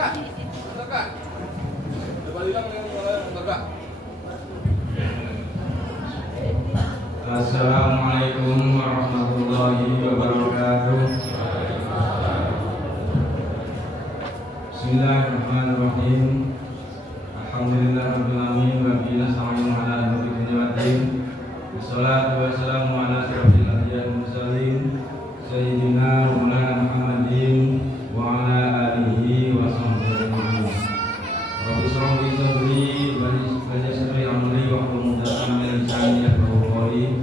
Assalamualaikum warahmatullahi wabarakatuh. Bismillahirrahmanirrahim. Alhamdulillahirabbil alamin wa bihi nasta'inu ala umuri dunya waddin. Wassalatu wassalamu ala asyrofil anbiya'i wal mursalin sayyidina wa maulana Muhammadin wa ala alihi wa sahbihi ajma'in. Rabbi shrah li sadri wa yassir li amri wahlul 'uqdatam min lisani yafqahu qawli.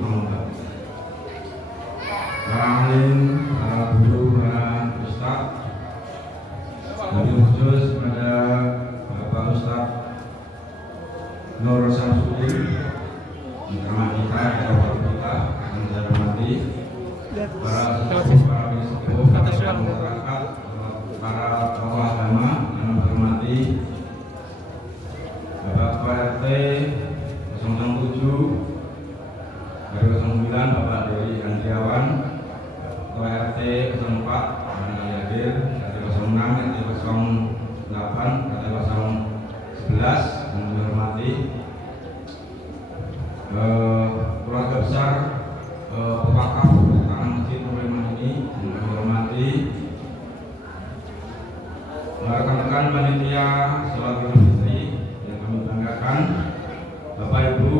Para alim, para guru, para ustaz, lebih khusus pada Bapak Ustaz Nur Samsudin, mitra kita, waktu kita akan saya hormati para sesepuh, para bisepuh, para masyarakat, para tokoh agama yang hormati Bapak Ketua RT 067 dari 09, Bapak Dewi Andriawan, Ketua RT 04 yang hadir, RT 06, RT 08, RT 011 yang dihormati, keluarga besar pewakaf tangan Masjid Nurul Iman ini yang kami hormati, rekan-rekan panitia sholat Idul Fitri yang kami banggakan, Bapak Ibu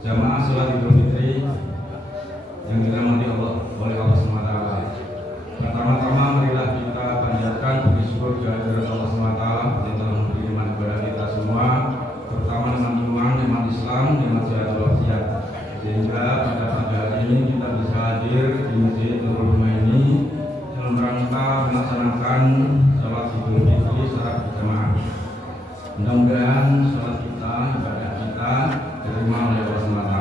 jamaah sholat Idul Fitri yang dirahmati Allah oleh Allah SWT. Pertama-tama marilah kita panjatkan puji syukur kehadirat Allah SWT yang telah memberi nikmat kepada kita semua, terutama nikmat iman, nikmat Islam, nikmat sehat walafiat, sehingga pada pagi hari ini kita bisa hadir di Masjid Nurul Iman ini dalam rangka melaksanakan sholat Idul Fitri secara berjamaah. Mudah-mudahan sholat kita, ibadah kita diterima oleh Allah SWT.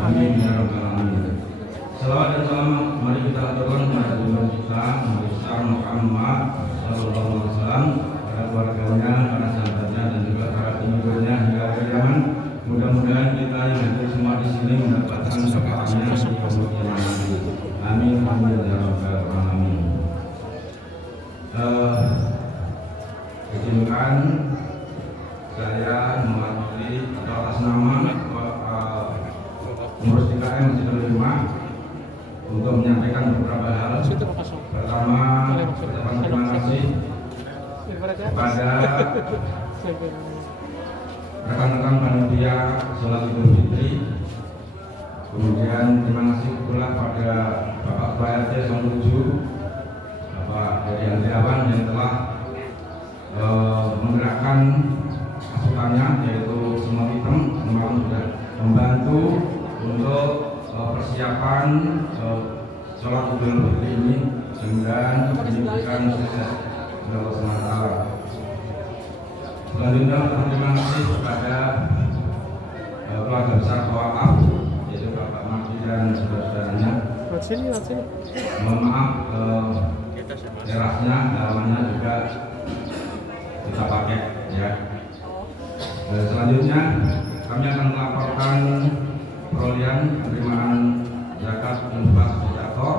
Amin ya rabbal alamin. Salawat dan salam mari kita aturkan kepada junjungan kita Nabi besar Muhammad sallallahu alaihi wasallam, para keluarganya, para sahabatnya, dan juga para pengikutnya hingga akhir zaman. Mudah-mudahan kita yang hadir semua di sini mendapatkan syafaatnya di kemudian hari. Amin amin ya rabbal alamin. Izinkan saya mewakili atau atas nama pengurus DKM Masjid Nurul Iman untuk menyampaikan beberapa hal. Pertama, ucapan terima kasih kepada rekan-rekan panitia sholat Idul Fitri. Kemudian terima kasih pula pada Bapak Ketua RT 07, Bapak Dewi Andriawan yang telah menggerakkan pasukannya, yaitu semua hitam kemarin sudah membantu untuk persiapan sholat Idul Fitri ini, dan menjadikan sukses Allah SWT. Selanjutnya terima kasih kepada keluarga besar Tawakaf, yaitu Bapak Maki dan saudara-saudaranya. Mohon maaf terasnya, halamannya juga kita pakai ya. Selanjutnya kami akan melaporkan perolehan penerimaan zakat infak sedekah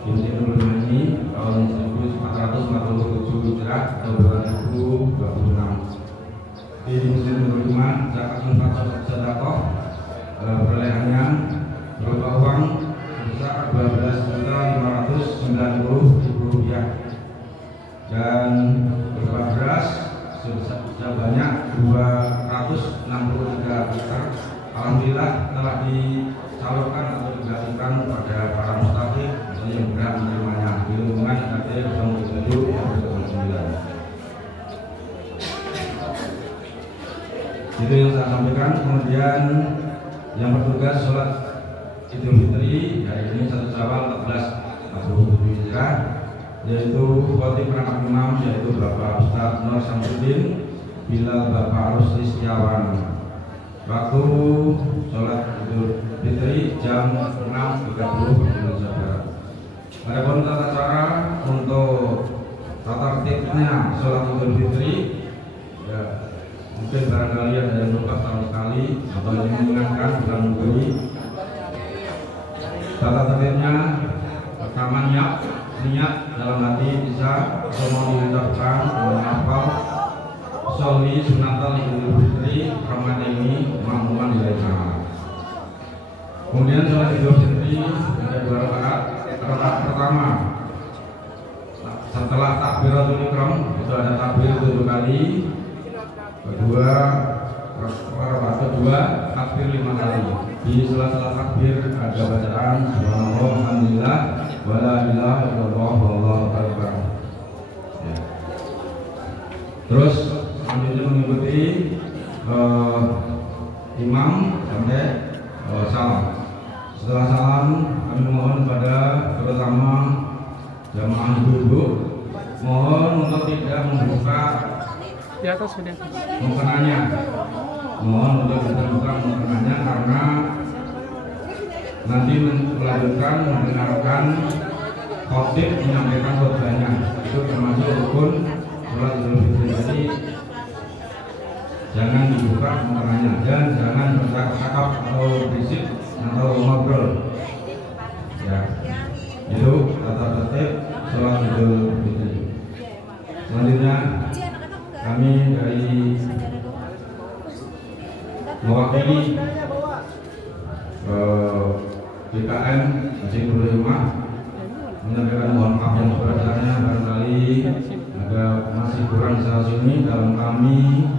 di Masjid Nurul Iman ini tahun 1447 Hijrah atau 2026. Di Masjid Nurul Iman zakat infak sedekah perolehannya berupa uang sebesar Rp12.590.000 dan berupa beras sebanyak 263 liter. Alhamdulillah telah disalurkan atau dibagikan kepada para mustahik yang berhak menerimanya di lingkungan RT 07 dan 09. Itu yang saya sampaikan. Kemudian yang bertugas sholat Idul Fitri hari ini 1 Syawal 1447 Hijrah, yaitu khotib perangkat imam yaitu Bapak Ustaz Nur Samsudin Bilal Bapak Rusli Setiawan. Waktu sholat Idul Fitri jam 6.30 waktu Indonesia Barat. Adapun tata cara untuk tata tertibnya sholat Idul Fitri, ya, mungkin barangkali ada yang lupa tahun sekali atau yang mengingatkan bukan memberi. Tata tertibnya pertama niat niat dalam hati bisa atau mau diucapkan menghafal sholli sunatal idul fitri Ramadan ini makmuman di Ta'ala. Kemudian sholat idul fitri ada 2 rakaat. Rakaat pertama setelah takbiratul ihram itu ada takbir 7 kali. Rakaat kedua takbir 5 kali. Di sela-sela takbir ada bacaan subhanallah alhamdulillah wala ilaha illallah wallahu akbar. Ya. Terus selanjutnya mengikuti imam sampai salam. Setelah salam kami mohon kepada terutama jamaah ibu-ibu mohon untuk tidak membuka di atas sudah mukenanya. Mohon untuk tidak membuka mukenanya karena nanti melanjutkan mendengarkan khotib menyampaikan khotbahnya. Itu termasuk rukun sholat idul fitri. Jadi jangan dibuka mukenanya dan jangan bercakap atau berisik atau ngobrol. Ya, itu tata tertib sholat idul fitri. Selanjutnya kami dari mewakili BKM Masjid Nurul Hikmah menyampaikan mohon maaf yang sebesar-besarnya barangkali ada masih kurang salah sini dalam kami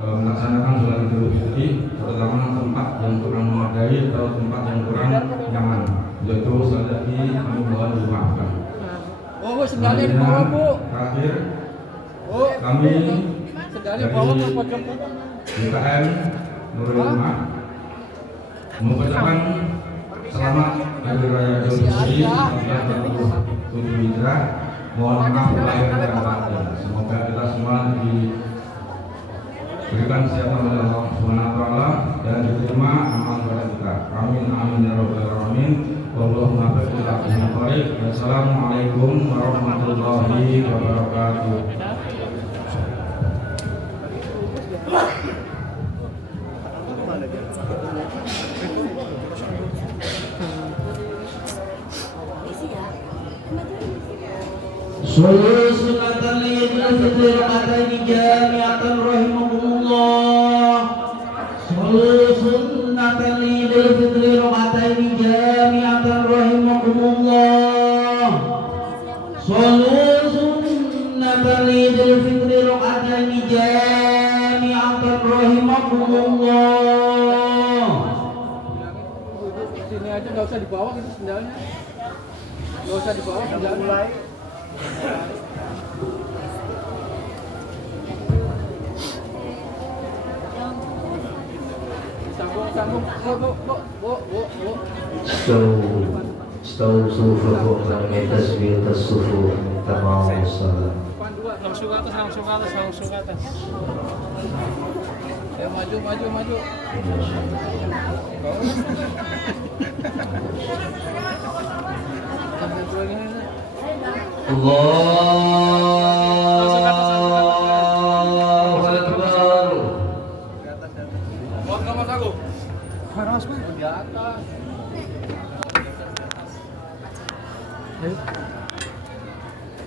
melaksanakan sholat idul fitri, terutama tempat yang kurang memadai atau tempat yang kurang nyaman. Yaitu sekali lagi kami mohon dimaafkan. Oh, sendalnya di bawah, Bu. Terakhir, Oh, kami sendalnya bawah ke BKM Nurul Hikmah mengucapkan selamat Hari Raya Idul Fitri 1447 Hijrah. Mohon maaf lahir dan batin. Semoga kita semua diberikan kesehatan oleh Allah Subhanahu wa taala dan diterima amal ibadah kita. Amin amin ya rabbal alamin. Wallahu muwaffiq ila aqwamit thoriq. Wassalamualaikum warahmatullahi wabarakatuh. Sallu sunatan idul fitri raka'ataini jami'atan rahimakumullah. Sallu sunatan idul fitri raka'ataini jami'atan rahimakumullah. Sallu sunatan idul fitri raka'ataini jami'atan rahimakumullah. Sini aja nggak usah dibawa gitu sendalnya. Nggak usah dibawa sendalnya. Mulai. Sambung, Bu. Stau sufufu kami tasbih tasufuf tamam salat. Langsung ke atas. Ya maju. Allahu Akbar. Harus di atas.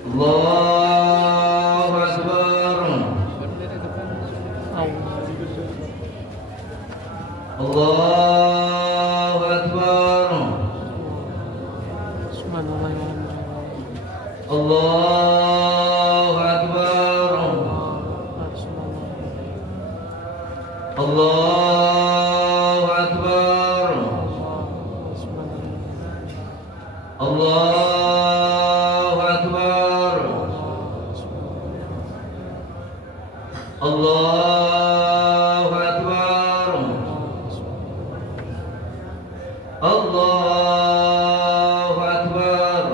Allahu Akbar. Allahu Akbar. Allahu Akbar. Allahu Akbar. Allahu Akbar. Allahu Akbar. Allahu Akbar.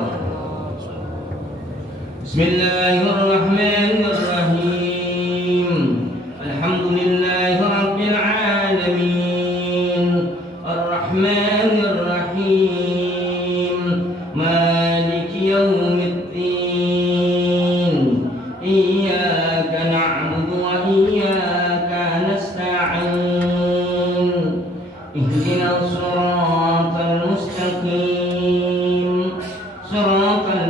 Bismillahirrahmanirrahim. Alhamdulillahi rabbil alamin. Ar-Rahmanir Rahim. Maliki yaumiddin. Iyyaka na'budu wa iyyaka nasta'in. Ihdinas siratal mustaqim. Siratal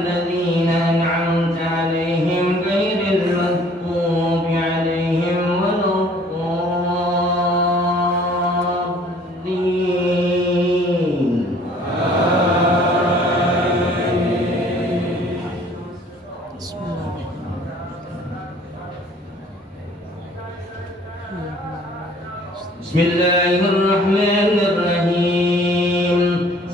بسم الله الرحمن الرحيم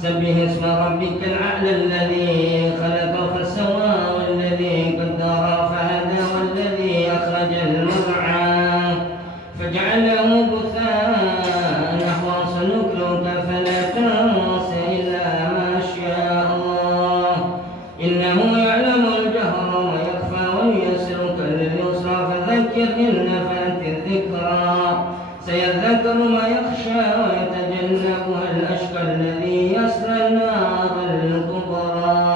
سبح اسم ربك الأعلى الذي خلق فسوى والذي قدر فهدى والذي أخرج المرعى فجعله غثاء نحوا سنقرئك فلا تنسى إلا ما شاء الله إنه يعلم الجهر وما يخفى ويسرك لليسرى فذكر إن نفعت الذكرى سيذكر ما يخشى ويتجنبها الأشقى الذي يصلى النار الكبرى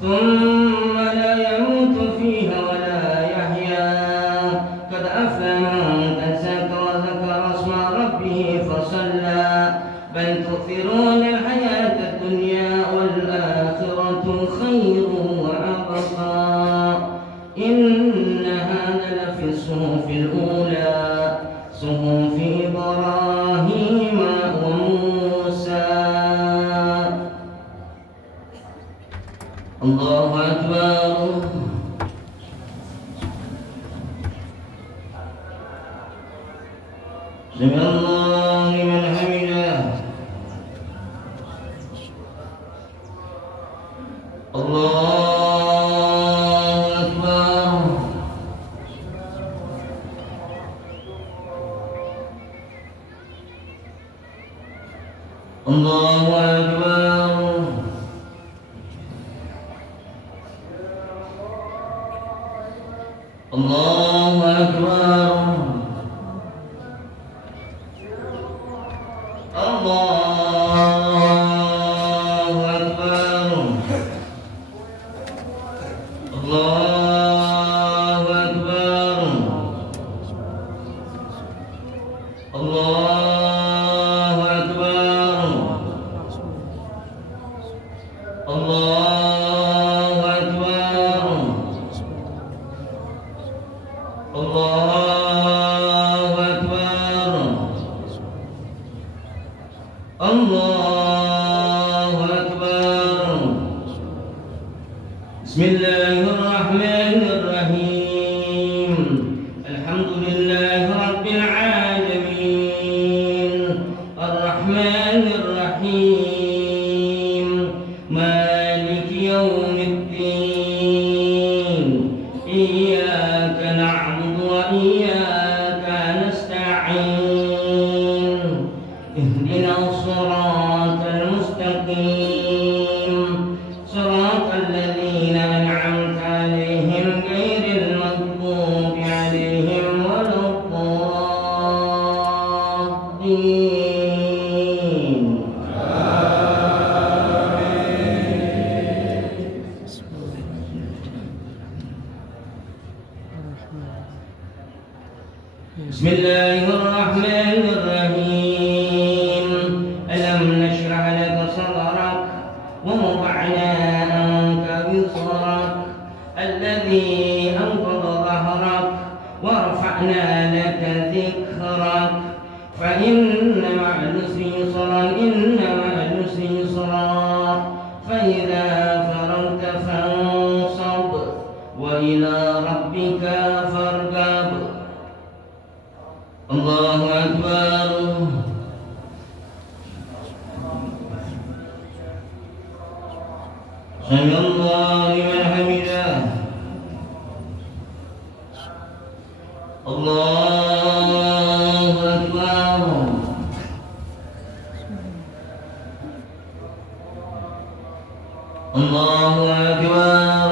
ثم لا يموت فيها ولا يحيا قد أفلح من تزكى وذكر اسم ربه فصلى بل تؤثرون الحياة الدنيا والآخرة خير وأبقى إن هذا لفي الصحف الأولى صحف إبراهيم وموسى. الله أكبر. سمع الله لمن حمده. الله أكبر. الله أكبر. الله أكبر. الله أكبر. الله أكبر. الله أكبر. الله أكبر. الله أكبر. الله أكبر. بسم الله الرحمن الرحيم الحمد لله رب العالمين الرحمن الرحيم مالك يوم الدين إياك نعبد وإياك نستعين اهدنا الصراط المستقيم صراط الذين أنعمت عليهم غير المغضوب عليهم ولا الضالين. بسم الله الرحمن الرحيم ألم نشرح لك صدرك ووضعنا عنك وزرك الذي أنقض ظهرك ورفعنا لك ذكرك فإن مع العسر يسرا إن مع العسر يسرا فإذا فرغت فانصب وإلى ربك فارغب. الله أكبر. سمع الله لمن حمده. الله أكبر. الله أكبر.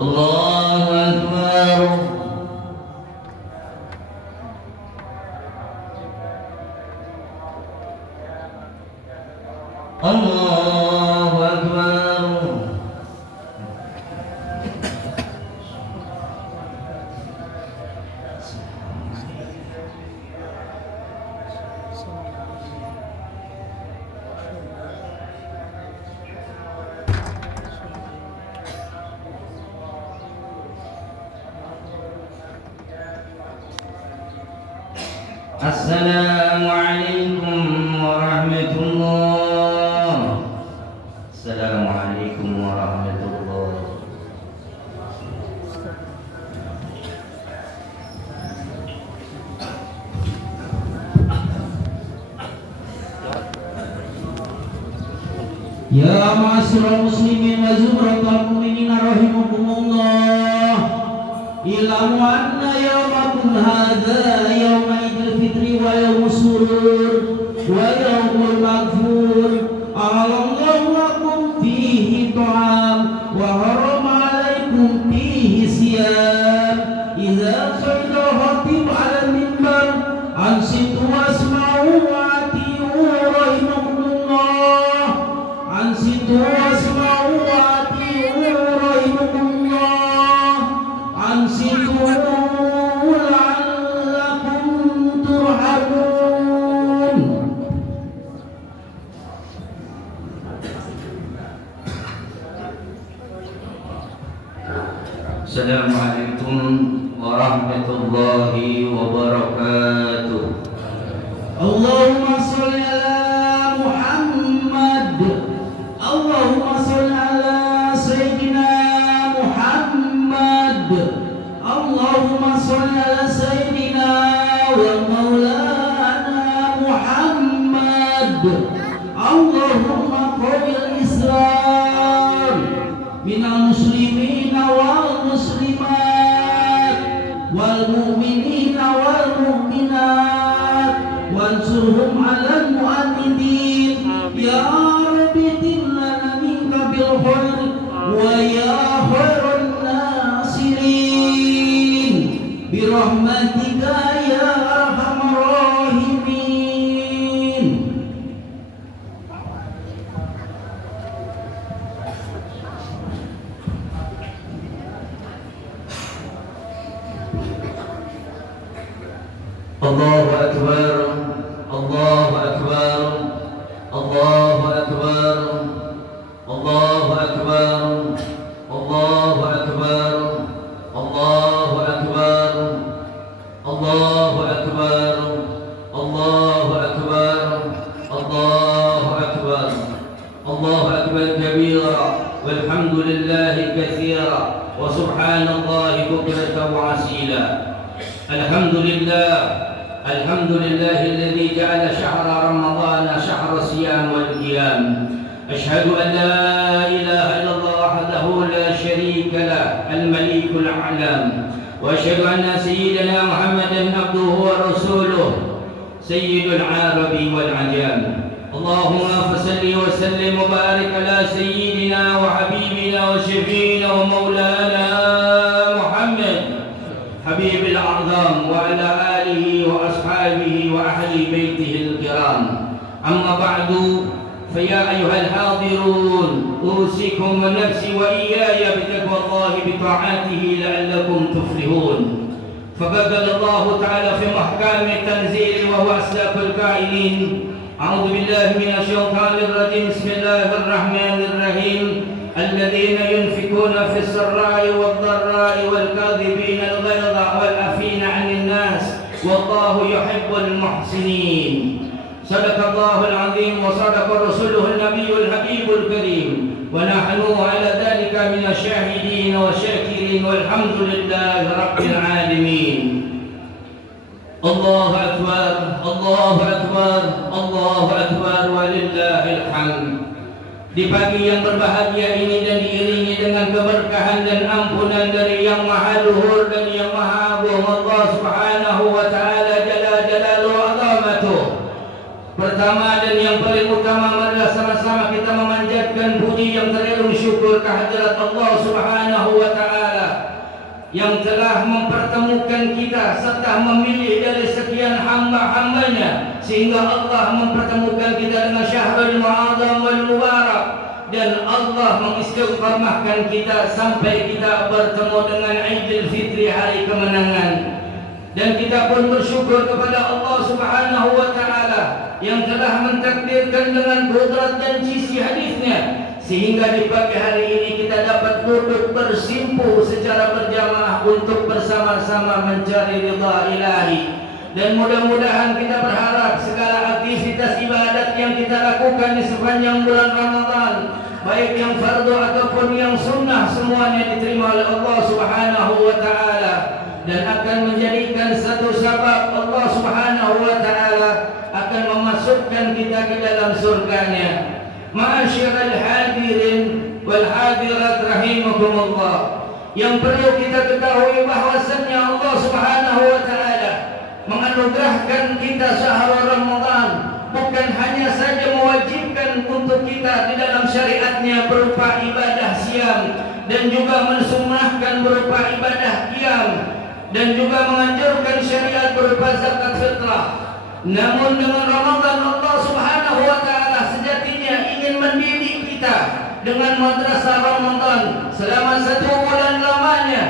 الله أكبر. الله أكبر. السلام عليكم ورحمة الله. السلام عليكم ورحمة الله. Ya ma'asyiral muslimin wa zumratal mu'minin rahimakumullah. Ilamu anna yawmakum hadza yawma idul fitri wa yawmus surur wa yawmul maghfur. Alallahu lakum fihi ta'am wa harama alaikum fihi siyam. Idza shahida khatib 'ala al-minbar ansitu wasma'u wa ati'u rahimakumullah. Ansitu wasma'u wa ati'u rahimakumullah. Ansitu la'allakum turhamun. Assalamualaikum warahmatullahi wabarakatuh. Allahumma sholli ala Muhammad. Allahumma sholli ala Sayyidina Muhammad. Allahumma sholli ala Sayyidina wa Maulana Muhammad. Allahumma qawil Islam minal muslimina wal muslimat wal mu'minina wal mu'minat wansurhum 'alal mu'anidin. Ya Rabbi timlana minka bil khair wa ya khairan nasirin birahmatika ya arhamar rahimin. Allahu akbar, Allahu akbar, Allahu akbar, Allahu akbar, Allahu akbar, Allahu akbar, Allahu akbar, Allahu akbar, Allahu akbar, Allahu akbar kabira walhamdulillahi katsira wa subhanallahi bukratan wa asila. Alhamdulillah. الحمد لله الذي جعل شهر رمضان شهر الصيام والقيام. أشهد أن لا إله إلا الله وحده لا شريك له الملك الأعلام. وأشهد أن سيدنا محمدا عبده ورسوله سيد العرب والعجام. اللهم فصل وسلم وبارك على سيدنا وحبيبنا وشفينا ومولانا محمد حبيب الأعظم وعلى آله وأصحابه وأهل بيته الكرام. أما بعد فيا أيها الحاضرون أوصيكم ونفسي وإياي بتقوى الله بطاعته لعلكم تفلحون. فقال الله تعالى في محكم التنزيل وهو أصدق القائلين: أعوذ بالله من الشيطان الرجيم. بسم الله الرحمن الرحيم. الذين ينفقون في السراء والضراء والكاظمين الغيظ والعافين عن الناس والله يحب المحسنين. صدق الله العظيم وصدق رسوله النبي الحبيب الكريم ونحن على ذلك من الشاهدين والشاكرين والحمد لله رب العالمين. الله أكبر، الله أكبر، الله أكبر walillahil hamd. Di pagi yang berbahagia ini dan diiringi dengan keberkahan dan ampunan dari Yang Maha Luhur dan Yang Maha Agung Allah Subhanahu wa taala jalla jalaluhu azamatuh. Pertama dan yang paling utama, marilah sama-sama kita memanjatkan puji yang terlalu syukur kehadirat Allah Subhanahu wa taala yang telah mempertemukan kita serta memilih dari sekian hamba-hambanya sehingga Allah mempertemukan kita dengan syahrul mu'adzam wal mubarak, dan Allah mengistiqamahkan kita sampai kita bertemu dengan Idul Fitri, hari kemenangan. Dan kita pun bersyukur kepada Allah Subhanahu wa taala yang telah mentakdirkan dengan qudrat dan sisi hadisnya sehingga di pagi hari ini kita dapat duduk bersimpuh secara berjamaah untuk bersama-sama mencari ridha ilahi. Dan mudah-mudahan kita berharap segala aktivitas ibadat yang kita lakukan di sepanjang bulan Ramadan, baik yang fardu ataupun yang sunnah, semuanya diterima oleh Allah Subhanahu wa taala dan akan menjadikan satu sebab Allah Subhanahu wa taala akan memasukkan kita ke dalam surganya. Ma'asyiral hadirin wal hadirat rahimakumullah, yang perlu kita ketahui bahwasannya Allah Subhanahu wa taala menganugerahkan kita syahrul Ramadan bukan hanya saja mewajibkan untuk kita di dalam syariatnya berupa ibadah siam, dan juga mensunnahkan berupa ibadah qiyam, dan juga menganjurkan syariat berupa zakat fitrah. Namun dengan Ramadan Allah Subhanahu wa taala sejatinya ingin mendidik kita dengan madrasah Ramadan selama 1 bulan lamanya.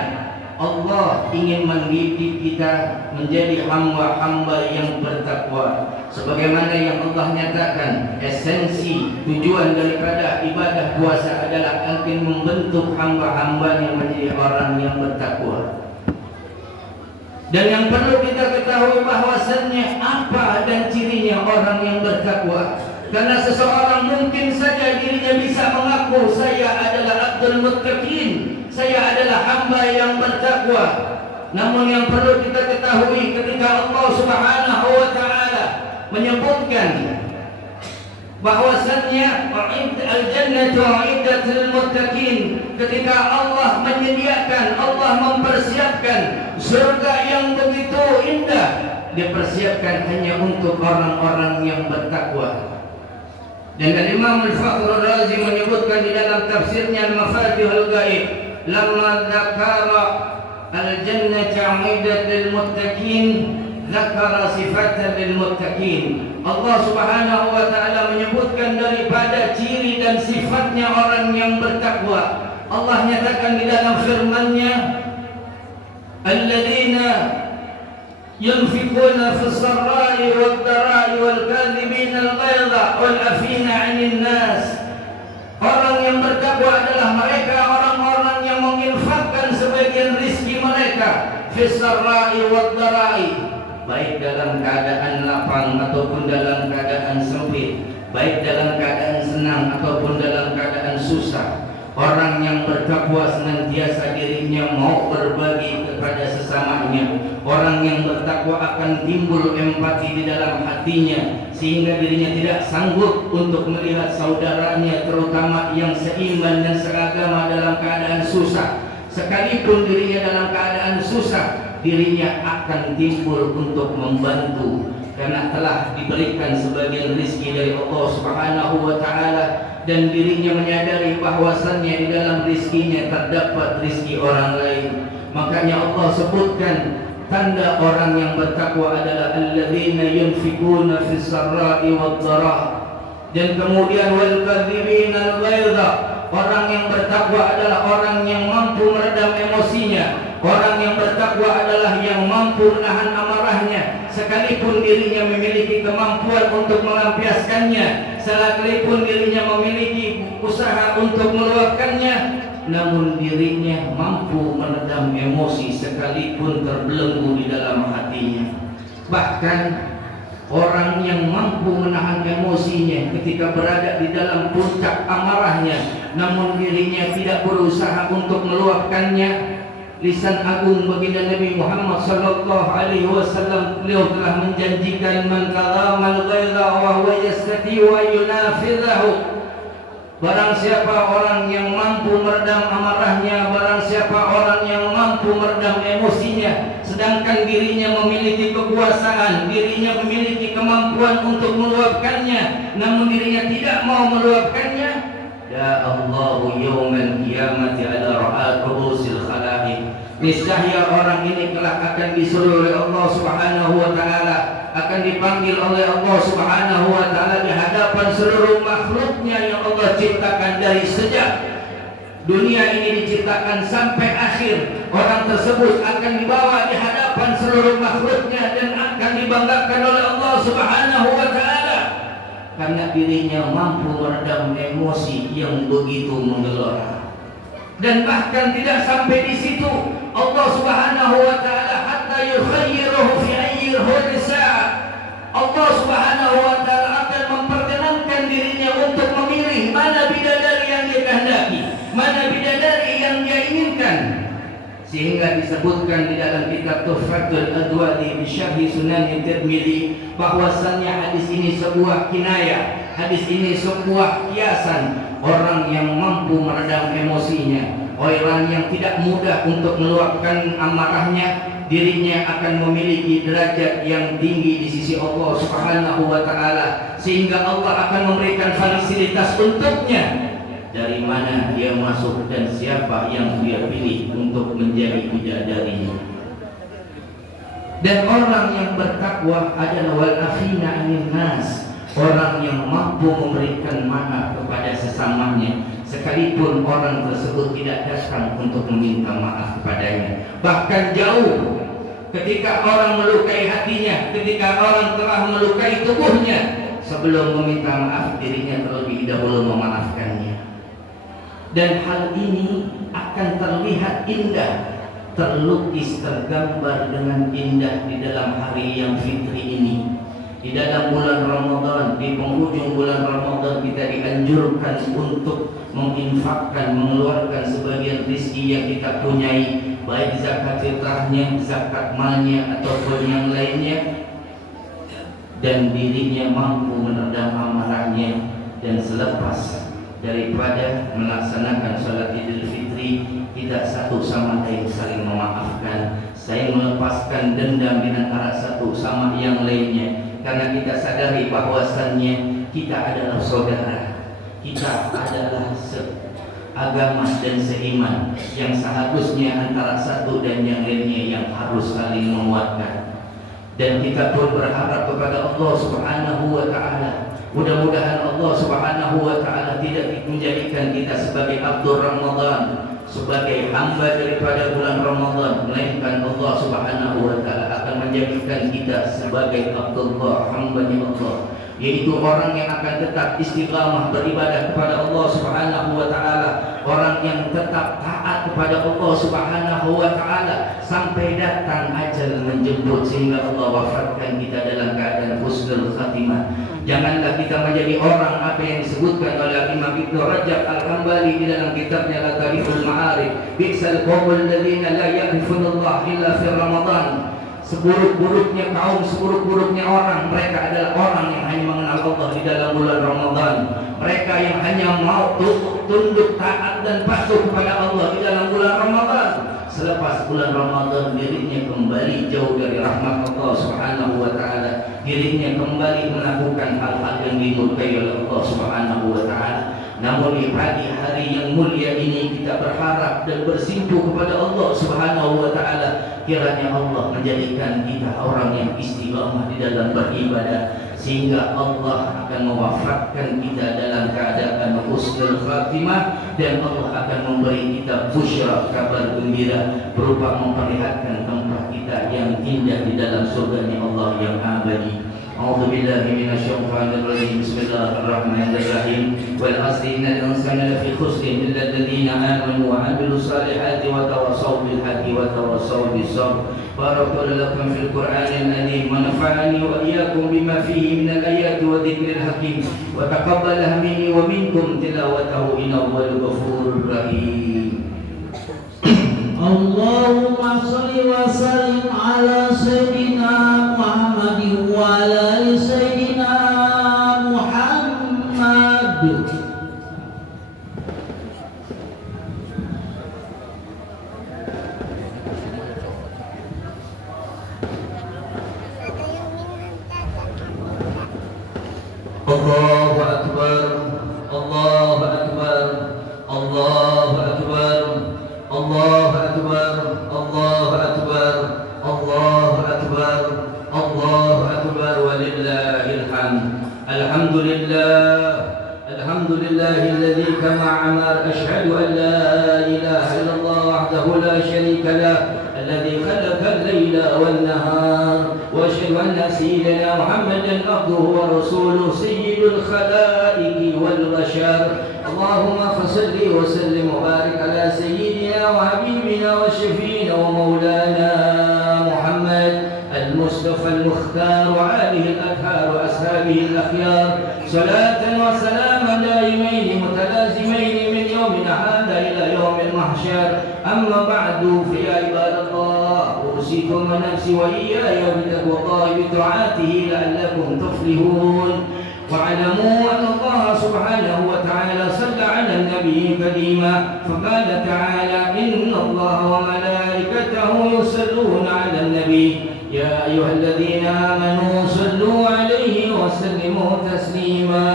Allah ingin mendidik kita menjadi hamba-hamba yang bertakwa, sebagaimana yang Allah nyatakan esensi tujuan daripada ibadah puasa adalah akan membentuk hamba-hamba yang menjadi orang yang bertakwa. Dan yang perlu kita ketahui bahwasannya apa dan cirinya orang yang bertakwa. Karena seseorang mungkin saja dirinya bisa mengaku saya adalah abdul muttaqin, saya adalah hamba yang bertakwa. Namun yang perlu kita ketahui ketika Allah Subhanahu wa taala menyebutkan bahwasannya al-jannatu uiddat lil muttaqin, ketika Allah menyediakan, Allah mempersiapkan surga yang begitu indah, dipersiapkan hanya untuk orang-orang yang bertakwa. Dan Imam Al-Fakhr Ar-Razi menyebutkan di dalam tafsirnya Al-Mafatihul Ghaib, lamma dzakara al-jannata uiddat lil muttaqin dzakara sifatan lil muttaqin. Allah Subhanahu wa taala menyebutkan daripada ciri dan sifatnya orang yang bertakwa. Allah nyatakan di dalam firman-Nya, alladzina yunfikuna fis sarai wad darai wal kadhibina al ghaidha wal afina 'anil nas. Orang yang bertakwa adalah mereka orang-orang yang menginfakkan sebagian rizki mereka fis sarai wad darai, baik dalam keadaan lapang ataupun dalam keadaan sempit, baik dalam keadaan senang ataupun dalam keadaan susah. Orang yang bertakwa senantiasa dirinya mau berbagi kepada sesamanya. Orang yang bertakwa akan timbul empati di dalam hatinya, sehingga dirinya tidak sanggup untuk melihat saudaranya, terutama yang seiman dan seragama, dalam keadaan susah. Sekalipun dirinya dalam keadaan susah, dirinya akan timbul untuk membantu, karena telah diberikan sebagian rizki dari Allah Subhanahu wa taala, dan dirinya menyadari bahwasannya di dalam rizkinya terdapat rizki orang lain. Makanya Allah sebutkan tanda orang yang bertakwa adalah alladzina yunfikuna fis sarai wad dharra, dan kemudian wal kadzibina al ghaidha. Orang yang bertakwa adalah orang yang mampu meredam emosinya. Orang yang bertakwa adalah yang mampu menahan amarahnya, sekalipun dirinya memiliki kemampuan untuk melampiaskannya, sekalipun dirinya memiliki usaha untuk meluapkannya, namun dirinya mampu meredam emosi sekalipun terbelenggu di dalam hatinya. Bahkan orang yang mampu menahan emosinya ketika berada di dalam puncak amarahnya, namun dirinya tidak berusaha untuk meluapkannya. Lisan agung baginda Nabi Muhammad sallallahu alaihi wasallam, beliau telah menjanjikan man kadzamal ghaidha wa huwa yastati wa yunafidhahu. Barang siapa orang yang mampu meredam amarahnya, barang siapa orang yang mampu meredam emosinya, sedangkan dirinya memiliki kekuasaan, dirinya memiliki kemampuan untuk meluapkannya, namun dirinya tidak mau meluapkannya, ya Allahu yawmal qiyamati ala ra'at ru'usil khalaiq. Niscaya orang ini kelak akan disuruh oleh Allah Subhanahu wa taala, akan dipanggil oleh Allah Subhanahu wa taala di hadapan seluruh makhluknya yang Allah ciptakan dari sejak dunia ini diciptakan sampai akhir. Orang tersebut akan dibawa di hadapan seluruh makhluknya dan akan dibanggakan oleh Allah Subhanahu wa taala karena dirinya mampu meredam emosi yang begitu menggelora. Dan bahkan tidak sampai di situ, Allah Subhanahu wa taala hatta yukhayyiruhu fi ayyi sa'a. Allah Subhanahu wa taala akan memperkenankan dirinya untuk memilih mana bidadari yang dia kehendaki, mana bidadari yang dia inginkan. sehingga disebutkan di dalam kitab Tuhfatul Adwadi di Syarhi Sunan Tirmidzi bahwasannya hadis ini sebuah kinayah, hadis ini sebuah kiasan orang yang mampu meredam emosinya, orang yang tidak mudah untuk meluapkan amarahnya, dirinya akan memiliki derajat yang tinggi di sisi Allah Subhanahu wa taala, sehingga Allah akan memberikan fasilitas untuknya dari mana dia masuk dan siapa yang dia pilih untuk menjadi bidadarinya. Dan orang yang bertakwa adalah wal afina 'anil nas, orang yang mampu memberikan maaf kepada sesamanya sekalipun orang tersebut tidak datang untuk meminta maaf kepadanya. Bahkan jauh ketika orang melukai hatinya, ketika orang telah melukai tubuhnya, sebelum meminta maaf dirinya terlebih dahulu memaafkannya. Dan hal ini akan terlihat indah, terlukis, tergambar dengan indah di dalam hari yang fitri ini. Di dalam bulan Ramadan, di penghujung bulan Ramadan, kita dianjurkan untuk menginfakkan, mengeluarkan sebagian rezeki yang kita punyai, baik zakat fitrahnya, zakat malnya, ataupun yang lainnya, dan dirinya mampu meredam amarahnya. Dan selepas daripada melaksanakan salat Idul Fitri, kita satu sama lain saling memaafkan, saling melepaskan dendam di antara satu sama yang lainnya, karena kita sadari bahwasannya kita adalah saudara, kita adalah seagama dan seiman, yang seharusnya antara satu dan yang lainnya yang harus saling menguatkan. Dan kita pun berharap kepada Allah Subhanahu wa taala, mudah-mudahan Allah Subhanahu wa taala tidak menjadikan kita sebagai abdur Ramadan, sebagai hamba daripada bulan Ramadan, melainkan Allah Subhanahu wa taala akan menjadikan kita sebagai Abdullah, hamba-Nya Allah, yaitu orang yang akan tetap istiqamah beribadah kepada Allah Subhanahu wa taala, orang yang tetap taat kepada Allah Subhanahu wa taala sampai datang ajal menjemput, sehingga Allah wafatkan kita dalam keadaan husnul khatimah. Janganlah kita menjadi orang apa yang disebutkan oleh Imam Ibnu Rajab Al-Hambali di dalam kitabnya Lataiful Ma'arif, bi'sal qaumul ladzina la ya'rifunallah illa fi Ramadan. Seburuk-buruknya kaum, seburuk-buruknya orang, mereka adalah orang yang hanya mengenal Allah di dalam bulan Ramadan. Mereka yang hanya mau tunduk, taat dan patuh kepada Allah di dalam bulan Ramadan. Selepas bulan Ramadan, dirinya kembali jauh dari rahmat Allah Subhanahu wa taala. Dirinya kembali melakukan hal-hal yang dimurkai oleh Allah Subhanahu wa taala. Namun di pagi hari yang mulia ini kita berharap dan bersimpuh kepada Allah Subhanahu wa taala, kiranya Allah menjadikan kita orang yang istiqamah di dalam beribadah, sehingga Allah akan mewafatkan kita dalam keadaan husnul khatimah, dan Allah akan memberi kita busyra, kabar gembira, berupa memperlihatkan tempat kita yang indah di dalam surganya Allah yang abadi. A'udzu billahi minasyaitonir rajim. Bismillahirrahmanirrahim. Wal 'asri innal insana lafi khusrin illa alladziina aamanu wa 'amilus salihati wa tawassaw bil haqqi wa tawassaw bis sabr. Barakallahu lakum fil Qur'anil 'azim wa nafa'ani wa iyyakum bima fihi minal ayati wa dzikril hakim wa taqabbalaha minni wa minkum tilawatahu innahu huwal ghafurur rahim. Allahumma shalli wa sallim ala sayyidina Muhammadin wa ala ali sayyidina Muhammad. Allahu akbar, Allahu akbar, Allahu akbar, Allahu akbar, Allahu akbar, Allahu akbar, Allahu akbar, walillahil hamd. Alhamdulillah, alhamdulillahilladzi kama amar, asyhadu an la ilaha illallah wahdahu la syarika lah, alladzi khalaqal laila wan nahar, wa asyhadu anna sayyidina Muhammadan abduhu wa rasuluhu sayyidul khalaiqi wal bashar. Allahumma fasalli wa sallim wa barik ala sayyidina wa habibina wa syafiina wa maulana Muhammad al-Mustafa al-Mukhtar wa alihi al-athhar wa ashabihi al-akhyar, salatan wa salaman daimain mutalazimain min yawmina hadha ila yawmil المحشر. أما بعد فيا عباد الله أوصيكم ونفسي وإياي بتقوى الله بطاعته لعلكم تفلحون. واعلموا أن الله سبحانه وتعالى صلى على النبي كريما فقال تعالى إن الله وملائكته يصلون على النبي يا أيها الذين آمنوا صلوا عليه وسلموا تسليما.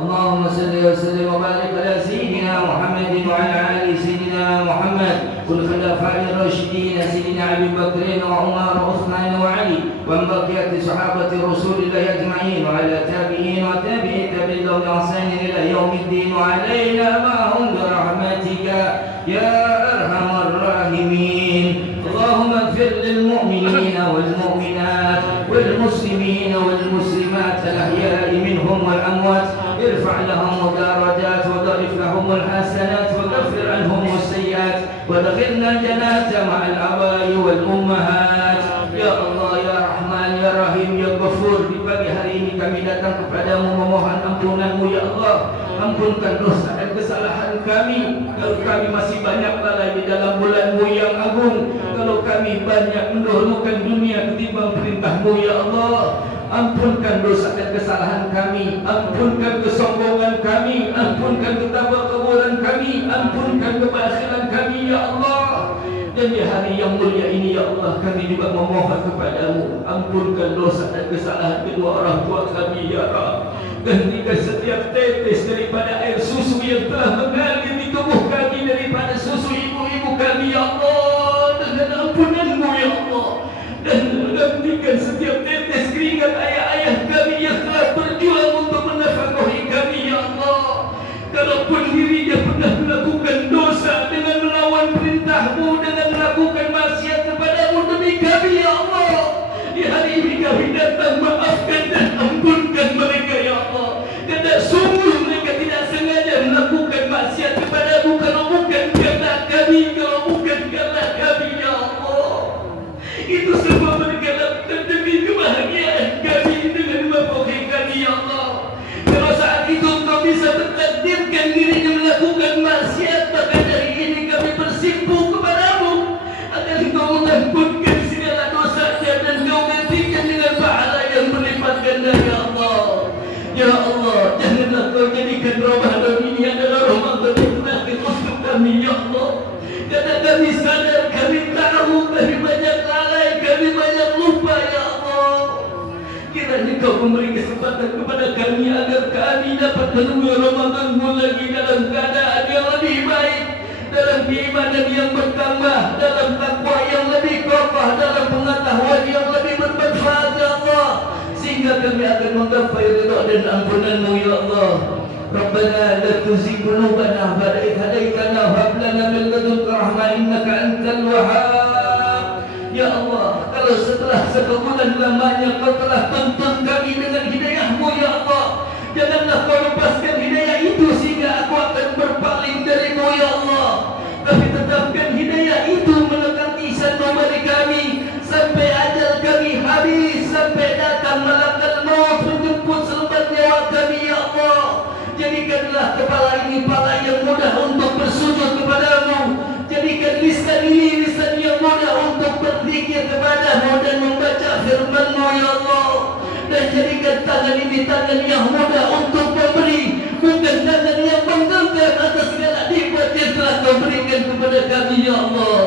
اللهم صل وسلم وبارك على سيدنا محمد وعلى آل سيدنا محمد والخلفاء الراشدين سيدنا أبي بكر وعمر وعثمان وعلي ومن بقية صحابة رسول الله أجمعين وعلى تابعين وتابعين تابعين لهم بإحسان إلى يوم الدين وعلينا معهم برحمتك يا أرحم الراحمين. اللهم اغفر للمؤمنين والمؤمنات والمسلمين والمسلمات الأحياء منهم والأموات ارفع لهم درجات وضعف لهم الحسنات وكفر عنهم السيئات وادخلنا الجنة مع الآباء والأمهات. Ya Allah, Ya Rahman, Ya Rahim, Ya Ghafur, di pagi hari ini kami datang kepadamu memohon ampunanmu ya Allah. Ampunkan dosa dan kesalahan kami. Kalau kami masih banyak lalai di dalam bulanmu yang agung, kalau kami banyak mendahulukan dunia ketimbang perintahmu ya Allah. Ampunkan dosa dan kesalahan kami, ampunkan kesombongan kami, ampunkan ketamakan kami, ampunkan kebakhilan kami ya Allah. Dan di hari yang mulia ini ya Allah, kami juga memohon kepadamu, ampunkan dosa dan kesalahan kedua orang tua kami ya Rabb. Gantikan setiap tetes daripada air susu yang telah mengalir di tubuh kami daripada susu ibu-ibu kami ya Allah, dengan ampunanmu ya Allah. Dan gantikan setiap tetes keringat ayah-ayah kami yang telah berjuang untuk menafkahi kami ya Allah. Kalaupun dirinya pernah melakukan dosa dengan melawan perintahmu, dengan melakukan maksiat kepadamu demi kami ya Allah, di hari ini kami datang maafkan dan ampunkan mereka ya Allah. Karena sungguh mereka tidak sengaja melakukan maksiat kepadamu, kalau bukan karena kami, kalau bukan karena kami ya Allah. Itu semua mereka lakukan demi kebahagiaan kami dengan memperoleh kami ya Allah. Kalau saat itu engkau bisa bertakdirkan dirinya melakukan maksiat, maka dari ini kami bersimpuh kepadamu agar engkau mengampunkan segala dosanya dan engkau gantikan dengan pahala yang berlipat ganda ya Allah. Ya Allah, janganlah kau jadikan Ramadan ini adalah Ramadan yang terakhir untuk kami ya Allah. Karena kami sadar, kami tahu, kami banyak lalai, kami banyak lupa ya Allah. Kiranya kau memberi kesempatan kepada kami agar kami dapat menunggu Ramadanmu lagi dalam keadaan yang lebih baik, dalam keimanan yang bertambah, dalam takwa yang lebih kokoh, dalam pengetahuan yang lebih bermanfaat ya Allah, sehingga kami akan menggapai ridha dan ampunanmu ya Allah. Rabbana la tuzigh qulubana ba'da idh hadaytana wa hab lana min ladunka rahmah innaka antal wahhab. Ya Allah, kalau setelah 1 bulan lamanya kau telah tuntun kami dengan hidayahmu ya Allah, janganlah kau lepaskan hidayah itu sehingga aku akan berpaling darimu ya Allah. Tapi tetapkan hidayah itu mendekati sanubari kami sampai ajal kami habis, sampai datang malaikat maut menjemput selembar nyawa kami ya Allah. Jadikanlah kepala ini kepala yang mudah untuk bersujud kepadamu. Jadikan lisan ini lisan yang mudah untuk berzikir kepadamu dan membaca firman-Mu ya Allah. Dan jadikan tangan ini tangan yang mudah untuk memberi, bukan tangan yang menggenggam atas segala nikmat yang telah Kau berikan kepada kami ya Allah.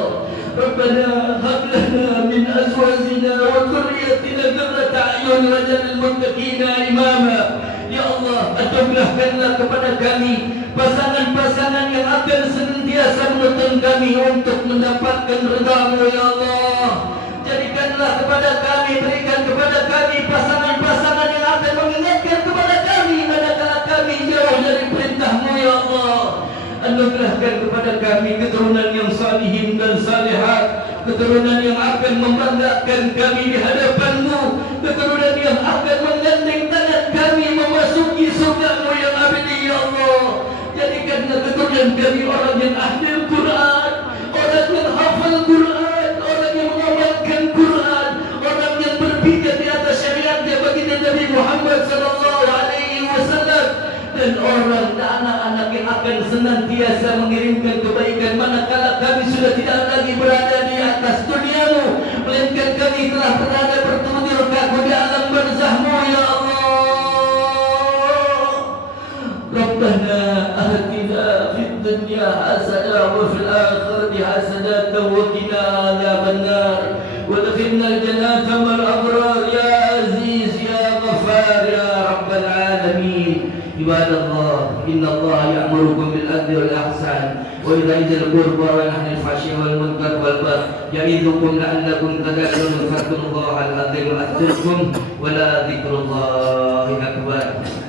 Rabbana hab lana min azwajina wa dhurriyyatina qurrata a'yun waj'alna lil muttaqina imama. Ya Allah, anugerahkanlah kepada kami pasangan-pasangan yang akan senantiasa menuntun kami untuk mendapatkan ridha-Mu ya Allah. Jadikanlah kepada kami, berikan kepada kami pasangan-pasangan yang akan mengingatkan kepada kami manakala kami jauh dari perintah-Mu ya Allah. Anugerahkan kepada kami keturunan yang salihin dan salihat, keturunan yang akan membanggakan kami di hadapan-Mu, keturunan yang akan menggandeng tangan kami memasuki surga-Mu yang abadi ya Allah. Jadikanlah keturunan kami orang yang ahli Al-Quran, orang yang hafal Quran, orang yang mengamalkan Quran, orang yang berpijak di atas syariatnya baginda Nabi Muhammad sallallahu alaihi wasallam, dan orang dan anak-anak yang akan senantiasa mengirimkan kebaikan manakala kami sudah tidak lagi berada di atas duniamu, melainkan kami telah berada bertemu di rokaatmu di alam barzahmu ya Allah. Rabbana atina fid dunya hasanah wa fil akhirati hasanah wa qina adzabannar wa adkhilna al-jannata ma'al abrar ya aziz ya ghaffar ya rabbal alamin. Ibadallah, innallaha ya'murukum bil adli wal ihsan wa idza qurba wa nahyi al-fahsya'i wal munkar wal baghi ya'idukum la'allakum tadhakkarun. Fadhkurullaha al-'azim wa adhkurkum wa la dzikrullahi akbar.